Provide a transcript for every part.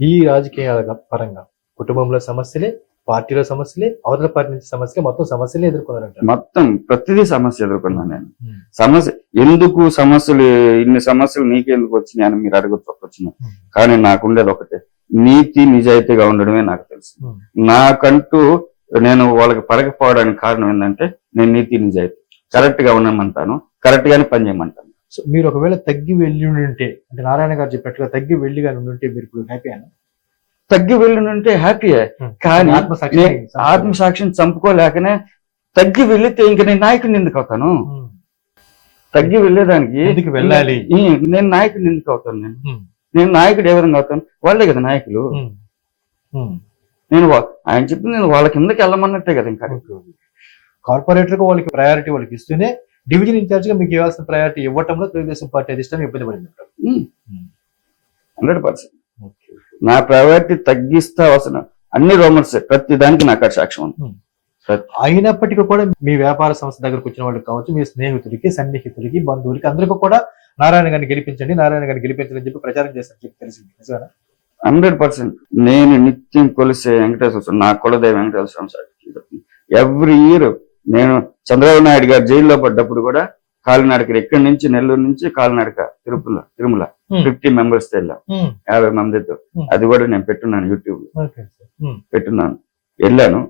ఈ రాజకీయాల పరంగా కుటుంబంలో సమస్యలే పార్టీలో సమస్యలే అవతల పార్టీ నుంచి సమస్యలే మొత్తం సమస్యలే ఎదుర్కొన్నారంట మొత్తం ప్రతిదీ సమస్య ఎదుర్కొన్నాను నేను. సమస్య ఎందుకు సమస్యలు ఇన్ని సమస్యలు నీకెందుకు వచ్చినాయి అని మీరు అడగొచ్చు కానీ నాకుండేది ఒకటే నీతి నిజాయితీగా ఉండడమే నాకు తెలుసు. Hmm. నాకంటూ నేను వాళ్ళకి పడకపోవడానికి కారణం ఏంటంటే నేను నీతి నిజాయితీ. కరెక్ట్గా ఉండమంటాను కరెక్ట్ గానే పని చేయమంటాను సో మీరు ఒకవేళ తగ్గి వెళ్ళి ఉంటే అంటే నారాయణ గారు చెప్పినట్టుగా తగ్గి వెళ్ళి కానీ ఉంటే మీరు ఇప్పుడు హ్యాపీ అయినా తగ్గి వెళ్ళుంటే హ్యాపీయే కానీ ఆత్మసాక్షిని చంపుకోలేకనే తగ్గి వెళితే ఇంక నేను నాయకుడిని ఎందుకు అవుతాను. తగ్గి వెళ్ళేదానికి ఎందుకు వెళ్ళాలి? నేను నాయకుడిని ఎందుకు అవుతాను నేను. నేను నాయకుడు ఏ విధంగా అవుతాను? వాళ్ళే కదా నాయకులు. నేను ఆయన చెప్పి నేను వాళ్ళ కిందకి వెళ్ళమన్నట్టే కదా ఇంకా కార్పొరేటర్ వాళ్ళకి ప్రయారిటీ వాళ్ళకి ఇస్తూనే డివిజన్ ఇన్ఛార్జ్గా మీకు ఇవ్వాల్సిన ప్రయారిటీ ఇవ్వటంలో తెలుగుదేశం పార్టీ అధిష్టానం ఇబ్బంది పడింది హండ్రెడ్ పర్సెంట్. నా ప్రయారిటీ తగ్గిస్తా అవసరం అన్ని రోమర్స్ ప్రతి దానికి నాకు సాక్ష్యం ఉంది. అయినప్పటికీ కూడా మీ వ్యాపార సంస్థ దగ్గరకు వచ్చిన వాళ్ళకి కావచ్చు మీ స్నేహితులకి సన్నిహితులకి బంధువులకి అందరికీ కూడా నారాయణ గారిని గెలిపించండి నారాయణ గారిని గెలిపించండి అని చెప్పి ప్రచారం చేస్తారు చెప్పి తెలిసింది. Hundred percent. నేను నిత్యం కొలిసే వెంకటేశ్వర స్వామి, నా కులదేవి వెంకటేశ్వర స్వామి ఎవ్రీ ఇయర్ నేను చంద్రబాబు నాయుడు గారు జైల్లో పడ్డప్పుడు కూడా కాలినడక ఇక్కడి నుంచి నెల్లూరు నుంచి కాలినడక తిరుపతి తిరుమల. ఫిఫ్టీ మెంబర్స్ వెళ్ళాం యాభై మందితో. అది కూడా నేను పెట్టున్నాను యూట్యూబ్లో ఓకే. పెట్టున్నాను వెళ్ళాను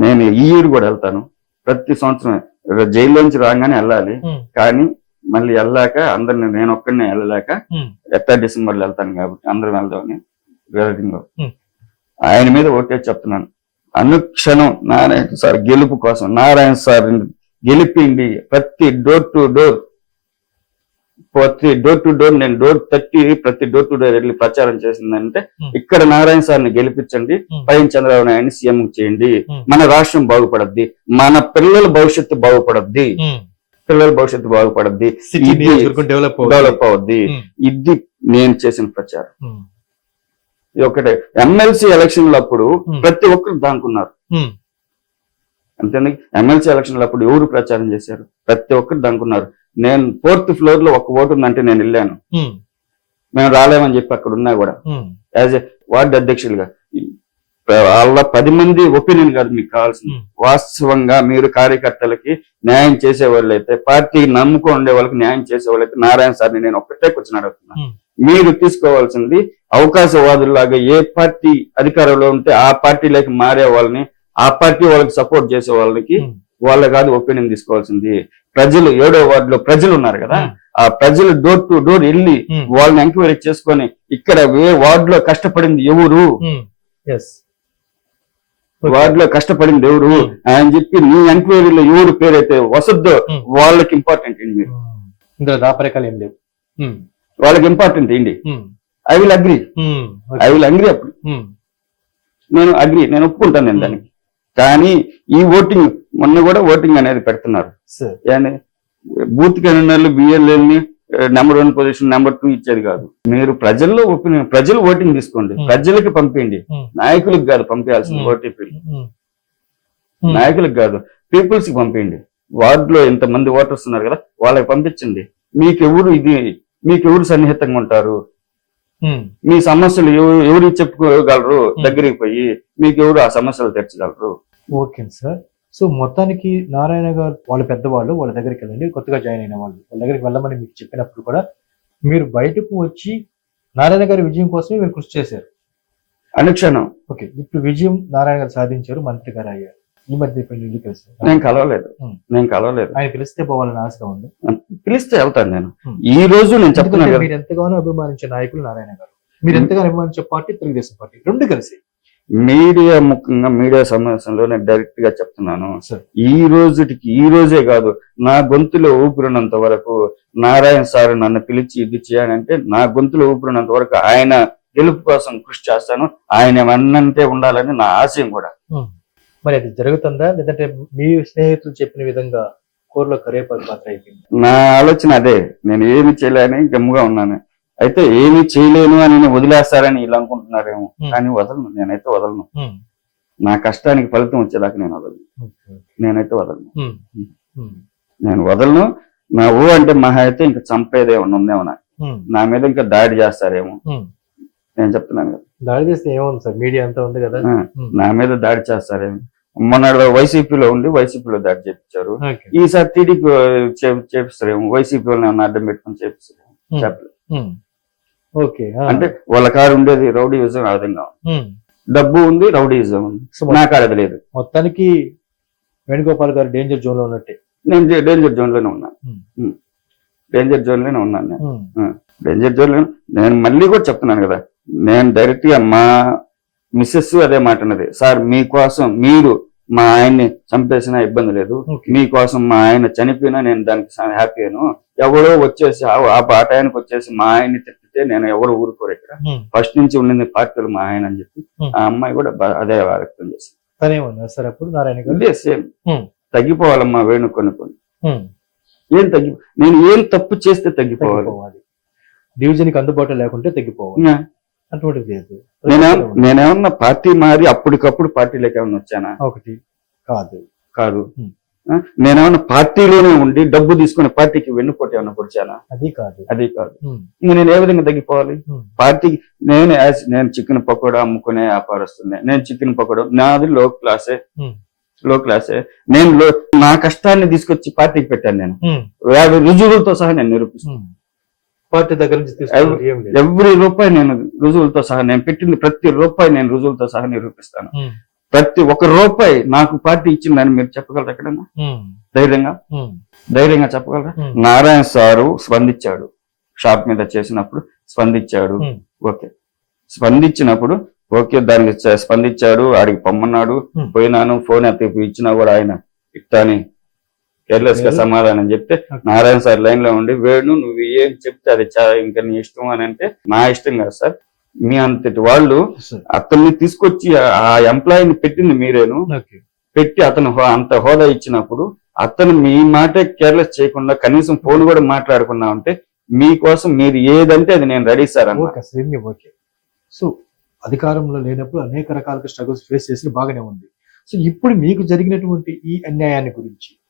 నేను ఈ ఇయర్ కూడా వెళ్తాను ప్రతి సంవత్సరం జైల్లోంచి రాగానే వెళ్ళాలి. కానీ మళ్ళీ వెళ్ళాక అందరిని నేను ఒక్కడినే వెళ్ళలేక. ఎట్టా డిసెంబర్లో వెళ్తాను కాబట్టి అందరం వెళ్దామని వెళ్తాం Hmm. ఆయన మీద ఓటేసి చెప్తున్నాను అనుక్షణం నారాయణ సార్ గెలుపు కోసం నారాయణ సార్ గెలిపిండి ప్రతి డోర్ టు డోర్ ప్రతి డోర్ టు డోర్ నేను డోర్ తట్టి ప్రతి డోర్ టు డోర్ వెళ్ళి ప్రచారం చేసిందంటే. ఇక్కడ నారాయణ సార్ని గెలిపించండి. పైన చంద్రబాబు నాయుడిని సీఎం చేయండి. మన రాష్ట్రం బాగుపడద్ది మన పిల్లల భవిష్యత్తు బాగుపడద్ది. పిల్లల భవిష్యత్తు బాగుపడద్ది డెవలప్ అవుద్ది. ఇది నేను చేసిన ప్రచారం. ఇది ఒకటే ఎమ్మెల్సీ ఎలక్షన్లు అప్పుడు Hmm. ప్రతి ఒక్కరు దానుకున్నారు ఉమ్. అంతేందుకు ఎమ్మెల్సీ ఎలక్షన్లు అప్పుడు ఎవరు ప్రచారం చేశారు ప్రతి ఒక్కరు దానుకున్నారు నేను ఫోర్త్ ఫ్లోర్లో ఒక ఓటు ఉందంటే నేను వెళ్ళాను. మేము రాలేమని చెప్పి అక్కడ ఉన్నా కూడా. యాజ్ ఏ వార్డు అధ్యక్షులుగా వాళ్ళ పది మంది ఒపీనియన్ కాదు మీకు కావాల్సింది. వాస్తవంగా మీరు కార్యకర్తలకి న్యాయం చేసే వాళ్ళైతే పార్టీ నమ్ముకొని ఉండే వాళ్ళకి న్యాయం చేసే వాళ్ళైతే నారాయణ సార్ని నేను ఒక్కటే కూర్చొని అడుగుతున్నాను. మీరు తీసుకోవాల్సింది అవకాశవాదుల్లాగా ఏ పార్టీ అధికారంలో ఉంటే ఆ పార్టీలోకి మారే వాళ్ళని ఆ పార్టీ వాళ్ళకి సపోర్ట్ చేసే వాళ్ళకి. వాళ్ళ కాదు ఒపీనియన్ తీసుకోవాల్సింది ప్రజలు ఏడో వార్డులో ప్రజలు ఉన్నారు కదా. ఆ ప్రజలు డోర్ టు డోర్ వెళ్ళి. వాళ్ళని ఎంక్వైరీ చేసుకొని ఇక్కడ ఏ వార్డులో కష్టపడింది ఎవరు వార్డులో కష్టపడింది ఎవరు. అని చెప్పి నీ ఎంక్వైరీలో ఎవరు పేరైతే వసద్దో. వాళ్ళకి ఇంపార్టెంట్ అండి మీరు. ఇందులో దాపరికాలు ఏం లేవు. వాళ్ళకి ఇంపార్టెంట్ ఏంటి. I will agree. I will agree అప్పుడు. ఉమ్. నేను అగ్రి నేను ఒప్పుకుంటాను నేను దానికి. కానీ ఈ ఓటింగ్ మొన్న కూడా ఓటింగ్ అనేది పెడుతున్నారు. బూత్ కన్వీనర్లు బిఎల్ఎల్ని number one position number two ఇచ్చేది కాదు. మీరు ప్రజల్లో ఒపీనియన్ ప్రజలు ఓటింగ్ తీసుకోండి. Hmm. ప్రజలకి పంపించండి Hmm. నాయకులకు కాదు పంపించాల్సింది Hmm. ఓటీపీ. నాయకులకు కాదు పీపుల్స్కి పంపించండి వార్డులో ఇంతమంది ఓటర్స్ ఉన్నారు కదా వాళ్ళకి పంపించండి. మీకు ఎవరు ఇది మీకు ఎవరు సన్నిహితంగా ఉంటారు. మీ సమస్యలు ఎవరు చెప్పుకోగలరు? దగ్గరికి పోయి మీకు ఎవరు ఆ సమస్యలు తీర్చగలరు? Okay sir. సో మొత్తానికి నారాయణ గారు వాళ్ళ పెద్దవాళ్ళు వాళ్ళ దగ్గరికి వెళ్ళండి. కొత్తగా జాయిన్ అయిన వాళ్ళు వాళ్ళ దగ్గరికి వెళ్ళమని మీకు చెప్పినప్పుడు కూడా మీరు బయటకు వచ్చి నారాయణ గారి విజయం కోసమే మీరు కృషి చేశారు. అనుక్షణం. ఓకే. ఇప్పుడు విజయం నారాయణ గారు సాధించారు మంత్రి గారు అయ్యారు. ఈ మధ్య కలిసి. నేను కలవలేదు. నేను కలవలేదు. ఆయన పిలిస్తే పోవాలని ఆశగా ఉంది. పిలిస్తే వెళ్తాను నేను. ఈ రోజు నేను చెప్తున్నాను మీరు ఎంతగానో అభిమానించే నాయకులు నారాయణ గారు. మీరు ఎంతగానో అభిమానించే పార్టీ తెలుగుదేశం పార్టీ. రెండు కలిసి. మీడియా ముఖ్యంగా మీడియా సమావేశంలో నేను డైరెక్ట్గా చెప్తున్నాను. సార్ ఈ రోజుటికి ఈ రోజే కాదు నా గొంతులో ఊపిరినంత వరకు నారాయణ సార్ నన్ను పిలిచి ఇది చేయాలంటే నా గొంతులో ఊపిరినంత వరకు ఆయన గెలుపు కోసం కృషి చేస్తాను. ఆయన మన్నంటే ఉండాలని నా ఆశయం కూడా. మరి అది జరుగుతుందా? లేదంటే మీ స్నేహితులు చెప్పిన విధంగా కూరలో కరేపాకు పాత్ర అయిపోయింది? నా ఆలోచన అదే. నేను ఏమి చేయలేని గమ్ముగా ఉన్నాను. అయితే ఏమి చేయలేను అని నేను వదిలేస్తారని వీళ్ళు అనుకుంటున్నారేమో. కానీ వదలను. నేనైతే వదలను. నా కష్టానికి ఫలితం వచ్చేదాకా నేను వదలను. నేనైతే వదలను. నేను వదలను. నా ఊ అంటే మహా అయితే ఇంకా చంపేదే ఉందేమో నాకు. నా మీద ఇంకా దాడి చేస్తారేమో. నేను చెప్తున్నాను కదా. దాడి చేస్తే ఏముంది సార్? మీడియా అంతా ఉంది కదా. నా మీద దాడి చేస్తారేమి. మొన్న వైసీపీలో ఉండి వైసీపీలో దాడి చేపించారు. ఈసారి టీడీపీ చేపిస్తారేమో వైసీపీ వాళ్ళని అడ్డం పెట్టుకొని చేపిస్తారేమో. చెప్పలేదు. అంటే వాళ్ళ కారు ఉండేది రౌడీయిజం ఆ విధంగా. డబ్బు ఉంది రౌడీయిజం ఉంది. నా కాడ లేదు. మొత్తానికి వేణుగోపాల్ గారు డేంజర్ జోన్లో ఉన్నట్టే. నేను డేంజర్ జోన్లోనే ఉన్నాను. డేంజర్ జోన్లోనే ఉన్నాను నేను. డేంజర్ జోన్లో నేను మళ్ళీ కూడా చెప్తున్నాను కదా. నేను డైరెక్ట్గా మా మిస్సెస్ అదే మాట అన్నది. సార్ మీకోసం మీరు మా ఆయన్ని చంపేసినా ఇబ్బంది లేదు. మీకోసం మా ఆయన చనిపోయినా నేను దానికి హ్యాపీ అను ఎవరో వచ్చేసి ఆ పాటాయానికి వచ్చేసి మా ఆయన్ని తిప్పితే నేను ఎవరు ఊరుకోరు ఇక్కడ. ఫస్ట్ నుంచి ఉండింది పార్టీలు మా ఆయన అని చెప్పి. ఆ అమ్మాయి కూడా అదే వ్యక్తం చేసింది. సార్ అప్పుడు నారాయణ సేమ్. తగ్గిపోవాలమ్మా వేణు కొన్ని కొన్ని. ఏం తగ్గి నేను ఏం తప్పు చేస్తే తగ్గిపోవాలి? తగ్గిపోవాలి. డివిజన్కి అందుబాటులో లేకుంటే తగ్గిపోవాలి. అటువంటిది లేదు. నేనే నేనేమన్నా పార్టీ మారి అప్పటికప్పుడు పార్టీలోకి ఏమన్నా వచ్చానా? ఒకటి కాదు. కాదు? నేనేమన్నా పార్టీలోనే ఉండి డబ్బు తీసుకుని పార్టీకి వెన్నుపోటీ ఏమన్నా పొడిచానా? అది కాదు. అది కాదు. నేను ఏ విధంగా తగ్గిపోవాలి. పార్టీకి నేను నేను చికెన్ పకోడా అమ్ముకునే వ్యాపారస్తుంది నేను చికెన్ పకోడా నాది లో క్లాసే. లో క్లాసే. నేను నా కష్టాన్ని తీసుకొచ్చి పార్టీకి పెట్టాను నేను. రుజువులతో సహా నేను నిరూపిస్తాను ఉమ్. పార్టీ దగ్గర నుంచి ఎవ్రీ రూపాయి నేను రుజువులతో సహా నేను పెట్టింది ప్రతి రూపాయి నేను రుజువులతో సహా నిరూపిస్తాను. ప్రతి ఒక్క రూపాయి నాకు పార్టీ ఇచ్చిందని మీరు చెప్పగలరు ఎక్కడన్నా. ధైర్యంగా. ధైర్యంగా చెప్పగలరా. నారాయణ సారు స్పందించాడు షాప్ మీద చేసినప్పుడు స్పందించాడు. ఓకే స్పందించినప్పుడు ఓకే దానికి స్పందించాడు ఆడికి పొమ్మన్నాడు. పోయినాను ఫోన్ ఎత్తి ఇచ్చినా కూడా ఆయన ఇట్టాని కేర్లెస్గా. సమాధానం చెప్తే. నారాయణ సార్ లైన్లో ఉండి వేణు నువ్వు ఏం చెప్తే అది ఇంకా నీ ఇష్టం అని అంటే నా ఇష్టం కాదు సార్. మీ అంతటి వాళ్ళు. అతన్ని తీసుకొచ్చి ఆ- ఎంప్లాయీని పెట్టింది మీరేను. పెట్టి అతను అంత హోదా ఇచ్చినప్పుడు అతను మీ మాటే కేర్లెస్ చేయకుండా కనీసం ఫోన్ కూడా మాట్లాడకుండా ఉంటే మీకోసం మీరు ఏదంటే అది నేను రెడీ సార్ ఓకే సో అధికారంలో లేనప్పుడు అనేక రకాల స్ట్రగుల్స్ ఫేస్ చేసి బాగానే ఉంది. సో ఇప్పుడు మీకు జరిగినటువంటి ఈ అన్యాయాన్ని గురించి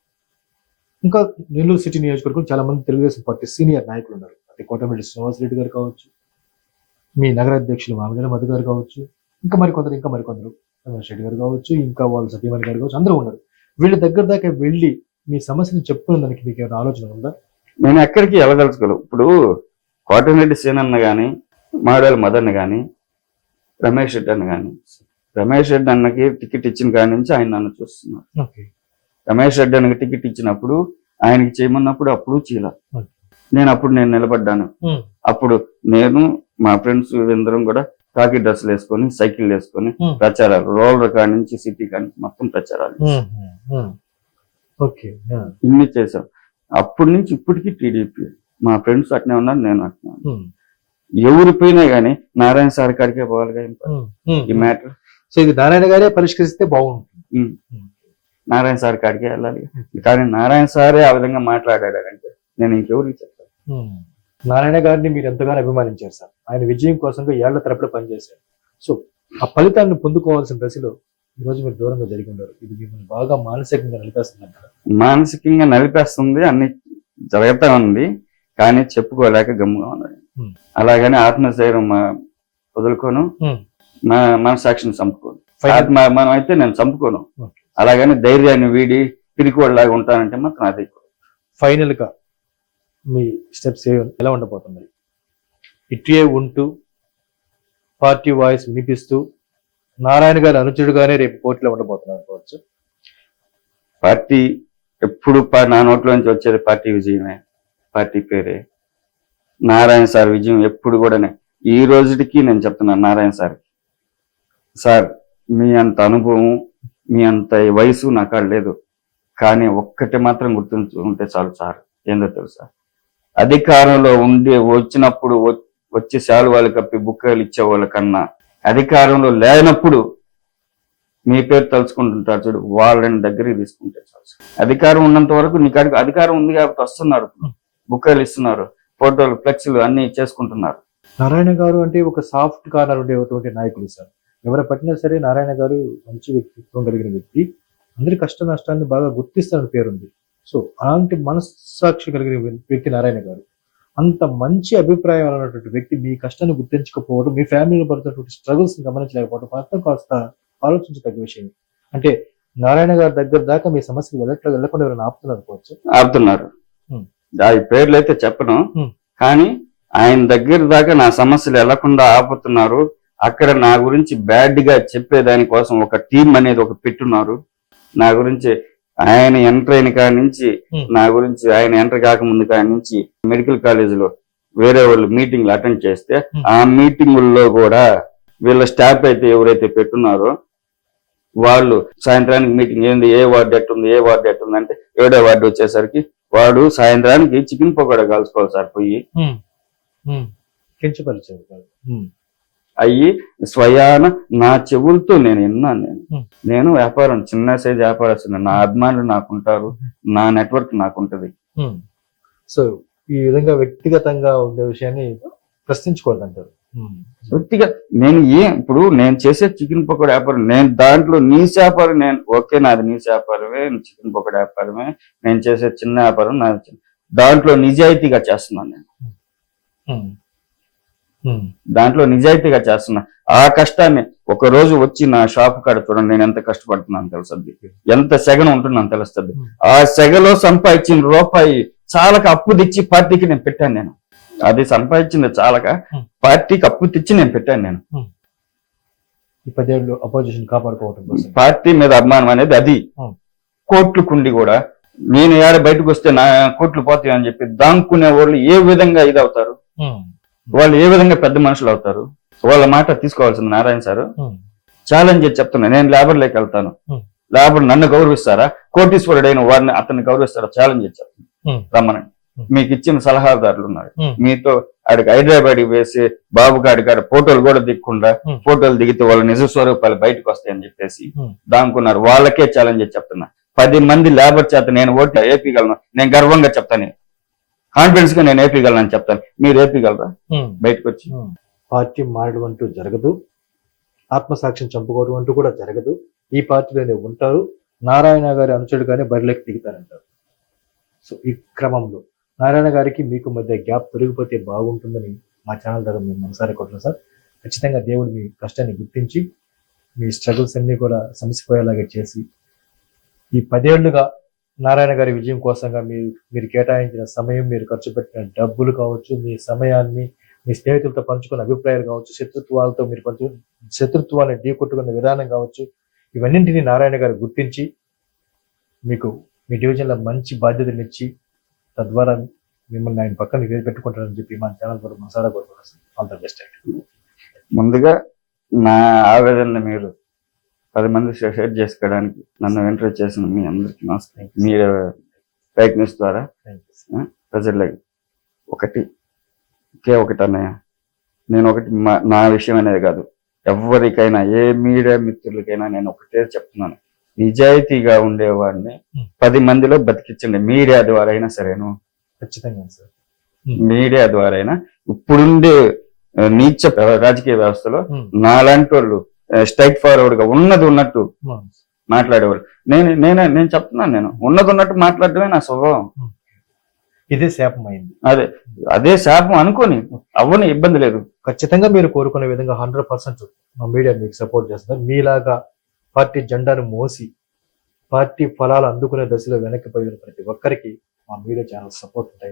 ఇంకా నెల్లూరు సిటీ నియోజకవర్గం చాలా మంది తెలుగుదేశం పార్టీ సీనియర్ నాయకులు ఉన్నారు. అంటే కోటమిరెడ్డి శ్రీనివాసరెడ్డి గారు కావచ్చు మీ నగర అధ్యక్షులు మామిడి మధు గారు కావచ్చు ఇంకా మరికొందరు ఇంకా మరికొందరు. రమేష్ రెడ్డి గారు కావచ్చు ఇంకా వాళ్ళు సత్యమణి గారు కావచ్చు అందరూ ఉన్నారు. వీళ్ళ దగ్గర దాకా వెళ్ళి మీ సమస్యని చెప్పుకునే దానికి మీకు ఏమైనా ఆలోచన ఉందా? నేను ఎక్కడికి వెళ్ళదలుచుకోలేదు. ఇప్పుడు కోటమిరెడ్డి సీనన్న గాని మాడల మదన్ గాని రమేష్ రెడ్డి అన్న గాని రమేష్ రెడ్డి అన్నకి టికెట్ ఇచ్చిన కాడి నుంచి ఆయన నన్ను చూస్తున్నారు. ఓకే. రమేష్ రెడ్డి అన్నకి టికెట్ ఇచ్చినప్పుడు ఆయనకి చేయమన్నప్పుడు అప్పుడు చీల. నేను అప్పుడు నేను నిలబడ్డాను. అప్పుడు నేను మా ఫ్రెండ్స్ అందరం కూడా కాకి డ్రెస్సులు వేసుకొని సైకిల్ వేసుకొని. ప్రచారాలు రోలర్ కాడి నుంచి సిటీ కాడి నుంచి మొత్తం ప్రచారాలు ఇన్ని చేశాం. అప్పటి నుంచి ఇప్పటికీ టీడీపీ. మా ఫ్రెండ్స్ అట్నే ఉన్నారు నేను అట్నే ఉన్నాను. ఎవరు పోయినా గానీ నారాయణ సార్ కాడికే పోవాలి ఈ మ్యాటర్. సో ఇది నారాయణ గారే పరిష్కరిస్తే బాగుంటుంది. నారాయణ సార్ కాడికే వెళ్ళాలి. కానీ నారాయణ సారే ఆ విధంగా మాట్లాడాడంటే నేను ఇంకెవరికి చెప్తాను నారాయణ గారిని మీరు ఎంతగానో అభిమానించారు సార్. ఆయన విజయం కోసంగా ఏళ్ళ తరపున పనిచేశారు. సో ఆ ఫలితాన్ని పొందుకోవాల్సిన దశలో ఈ రోజు మీరు దూరంగా జరిగి ఉన్నారు. ఇది మిమ్మల్ని బాగా మానసికంగా నలిపేస్తుంది మానసికంగా నలిపేస్తుంది అన్ని జరుగుతా ఉంది. కానీ చెప్పుకోలేక గమ్ముగా ఉన్నాడు Hmm. అలాగని ఆత్మశైర్యం వదులుకోను. Hmm. మా మనసాక్షిని చంపుకోను. ఆత్మ మనం అయితే నేను చంపుకోను. అలాగని ధైర్యాన్ని వీడి పిరికోడ్లాగా ఉంటానంటే మాత్రం అది. ఫైనల్గా మీ స్టెప్స్ ఎలా ఉండబోతున్నాయి? ఇట్టే ఉంటూ పార్టీ వాయిస్ వినిపిస్తూ నారాయణ గారి అనుచరుడుగానే రేపు పోటీలో ఉండబోతున్నారు అనుకోవచ్చు పార్టీ ఎప్పుడు నా నోట్లో నుంచి వచ్చేది పార్టీ విజయమే పార్టీ పేరే. నారాయణ సార్ విజయం ఎప్పుడు కూడానే. ఈ రోజుకి నేను చెప్తున్నాను నారాయణ సార్ సార్ మీ అంత అనుభవం మీ అంత వయసు నా కాడ లేదు. కానీ ఒక్కటి మాత్రం గుర్తుంచుకుంటే చాలు సార్. ఏందో తెలుసా? అధికారంలో ఉండి వచ్చినప్పుడు వచ్చి వచ్చి శాలువాలు కప్పి బుక్కలు ఇచ్చేవాళ్ళ కన్నా అధికారంలో లేనప్పుడు మీ పేరు తలుచుకుంటుంటారు చూడు వాళ్ళని దగ్గరికి తీసుకుంటే చాలు అధికారం ఉన్నంత వరకు నీకు అధికారం ఉంది కాబట్టి వస్తున్నారు. బుక్కలు ఇస్తున్నారు ఫోటోలు ఫ్లెక్స్లు అన్ని చేసుకుంటున్నారు. నారాయణ గారు అంటే ఒక సాఫ్ట్ కార్నర్ ఉండేటువంటి నాయకులు సార్. ఎవరు పట్టినా సరే నారాయణ గారు మంచి వ్యక్తిత్వం కలిగిన వ్యక్తి. అందరి కష్ట నష్టాన్ని బాగా గుర్తిస్తారని పేరుంది. సో అలాంటి మనస్సాక్షి కలిగిన వ్యక్తి నారాయణ గారు. అంత మంచి అభిప్రాయం ఉన్నటువంటి వ్యక్తి మీ కష్టాన్ని గుర్తించకపోవడం మీ ఫ్యామిలీలో పడుతున్నటువంటి స్ట్రగుల్స్ గమనించలేకపోవడం మాత్రం కాస్త ఆలోచించదగ్గ విషయం అంటే నారాయణ గారి దగ్గర దాకా మీ సమస్యలు వెళ్ళట్లే వెళ్ళకుండా ఎవరైనా ఆపుతున్నారు అనుకోవచ్చు ఆపుతున్నారు. దాని పేర్లు అయితే చెప్పను. కానీ ఆయన దగ్గర దాకా నా సమస్యలు వెళ్ళకుండా ఆపుతున్నారు. అక్కడ నా గురించి బ్యాడ్గా చెప్పేదాని కోసం ఒక టీం అనేది ఒక పెట్టున్నారు. నా గురించి ఆయన ఎంటర్ అయిన కాడి నుంచి Hmm. నా గురించి ఆయన ఎంటర్ కాకముందు కాడి నుంచి మెడికల్ కాలేజీలో వేరే వాళ్ళు మీటింగ్లు అటెండ్ చేస్తే Hmm. ఆ మీటింగుల్లో కూడా వీళ్ళ స్టాఫ్ అయితే ఎవరైతే పెట్టున్నారో వాళ్ళు సాయంత్రానికి మీటింగ్ ఏంది ఏ వార్డు ఎట్టుంది ఏ వార్డు ఎట్టుంది అంటే ఏడో వార్డు వచ్చేసరికి వాడు సాయంత్రానికి చికెన్ పకోడా కలుసుకోవాలి సార్ పోయి. ఉమ్, అయ్యి స్వయాన నా చెవులతో నేను విన్నాను నేను. నేను వ్యాపారం చిన్న సైజ్ వ్యాపారస్తున్నా నా అభిమానులు నాకుంటారు నా నెట్వర్క్ నాకుంటది. సో ఈ విధంగా వ్యక్తిగతంగా ఉండే విషయాన్ని ప్రశ్నించకూడదు అంటారు నేను ఏ ఇప్పుడు నేను చేసే చికెన్ పకోడా వ్యాపారం నేను దాంట్లో నీ వ్యాపారం నేను ఓకే నాది నీ వ్యాపారమే చికెన్ పకోడా వ్యాపారమే నేను చేసే చిన్న వ్యాపారం నాది దాంట్లో నిజాయితీగా చేస్తున్నాను నేను. దాంట్లో నిజాయితీగా చేస్తున్నా ఆ కష్టాన్ని ఒక రోజు వచ్చి నా షాప్ కాడ చూడండి నేను ఎంత కష్టపడుతున్నాను తెలుస్తుంది. ఎంత సెగన ఉంటున్నాను తెలుస్తుంది. ఆ సెగలో సంపాదించిన రూపాయి చాలక అప్పు తెచ్చి పార్టీకి నేను పెట్టాను నేను. అది సంపాదించింది చాలక Hmm. పార్టీకి అప్పు తెచ్చి నేను పెట్టాను నేను. ఈ పదేళ్ళు అపోజిషన్ కాపాడుకోవడం కోసం. పార్టీ మీద అభిమానం అనేది అది. Hmm. కోట్లు కుండి కూడా. నేను ఏడ బయటకు వస్తే నా కోట్లు పోతాయి అని చెప్పి దాంకునే వాళ్ళు ఏ విధంగా ఇది అవుతారు వాళ్ళు ఏ విధంగా పెద్ద మనుషులు అవుతారు? వాళ్ళ మాట తీసుకోవాల్సింది నారాయణ సార్. ఛాలెంజ్ చేసి చెప్తున్నా. నేను లేబర్ లేక వెళ్తాను. లేబర్ నన్ను గౌరవిస్తారా? కోటీశ్వరుడైన వాడిని అతన్ని గౌరవిస్తారా? ఛాలెంజ్ చేసి చెప్తున్నా. రమ్మనండి. మీకు ఇచ్చిన సలహాదారులు ఉన్నారు. మీతో ఆడికి హైదరాబాద్ వేసి బాబు గాడి గారి ఫోటోలు కూడా దిగకుండా. ఫోటోలు దిగితే వాళ్ళ నిజ స్వరూపాలు బయటకు వస్తాయని చెప్పేసి. దానుకున్నారు వాళ్ళకే ఛాలెంజ్ చెప్తున్నా. పది మంది లేబర్ చేత నేను ఓట్లు ఏపీగలను నేను గర్వంగా చెప్తాను. కాన్ఫిడెన్స్గా నేను ఏపీగలను అని చెప్తాను. మీరు ఏపీగలరా. బయటకు వచ్చి పార్టీ మారడం అంటూ జరగదు. ఆత్మసాక్ష్యం చంపుకోవడం అంటూ కూడా జరగదు. ఈ పార్టీలోనే ఉంటారు. నారాయణ గారి అనుచరుడుగానే బరిలోకి దిగుతారంటారు. సో ఈ క్రమంలో నారాయణ గారికి మీకు మధ్య గ్యాప్ తొలగిపోతే బాగుంటుందని మా ఛానల్ ద్వారా మేము మనసారి కొట్టాం సార్. ఖచ్చితంగా దేవుడు మీ కష్టాన్ని గుర్తించి మీ స్ట్రగుల్స్ అన్ని కూడా సమసిపోయేలాగా చేసి ఈ పదేళ్ళుగా నారాయణ గారి విజయం కోసంగా మీరు మీరు కేటాయించిన సమయం మీరు ఖర్చు పెట్టిన డబ్బులు కావచ్చు మీ సమయాన్ని మీ స్నేహితులతో పంచుకున్న అభిప్రాయాలు కావచ్చు శత్రుత్వాలతో మీరు పంచు శత్రుత్వాన్ని ఢీకొట్టుకున్న విధానం కావచ్చు ఇవన్నింటినీ నారాయణ గారు గుర్తించి మీకు మీ డివిజన్లో మంచి బాధ్యతలు ఇచ్చి తద్వారా మిమ్మల్ని ఆయన పక్కన పెట్టుకుంటారని చెప్పి మా ఛానల్ ద్వారా మసాలా కూడా ఆల్ ద బెస్ట్ ముందుగా నా ఆవేదనలు మీరు పది మంది షేర్ చేసుకోవడానికి నన్ను ఎంటర్ చేసిన మీ అందరికీ నమస్కారం. మీరు ఫేక్ న్యూస్ ద్వారా ప్రజలకు ఒకటి ఒకే ఒకటి అన్నయ్య. నేను ఒకటి నా విషయం అనేది కాదు. ఎవరికైనా ఏ మీడియా మిత్రులకైనా నేను ఒకటే చెప్తున్నాను. నిజాయితీగా ఉండేవాడిని. పది మందిలో బతికించండి. మీడియా ద్వారా అయినా సరేను? ఖచ్చితంగా సార్. మీడియా ద్వారా అయినా ఇప్పుడుండే నీచ రాజకీయ వ్యవస్థలో నాలాంటి వాళ్ళు స్ట్రైట్ ఫార్వర్డ్గా ఉన్నది ఉన్నట్టు మాట్లాడేవాళ్ళు నేను నేనే నేను చెప్తున్నాను నేను. ఉన్నది ఉన్నట్టు మాట్లాడటమే నా స్వభావం. ఇదే శాపం అయింది. అదే అదే శాపం అనుకోని అవ్వని ఇబ్బంది లేదు. ఖచ్చితంగా మీరు కోరుకునే విధంగా హండ్రెడ్ పర్సెంట్ మా మీడియా మీకు సపోర్ట్ చేస్తుంది. మీలాగా పార్టీ జెండాను మోసి పార్టీ ఫలాలు అందుకునే దశలో వెనక్కిపోయిన ప్రతి ఒక్కరికి మా మీడియా ఛానల్ సపోర్ట్ ఉంటాయి.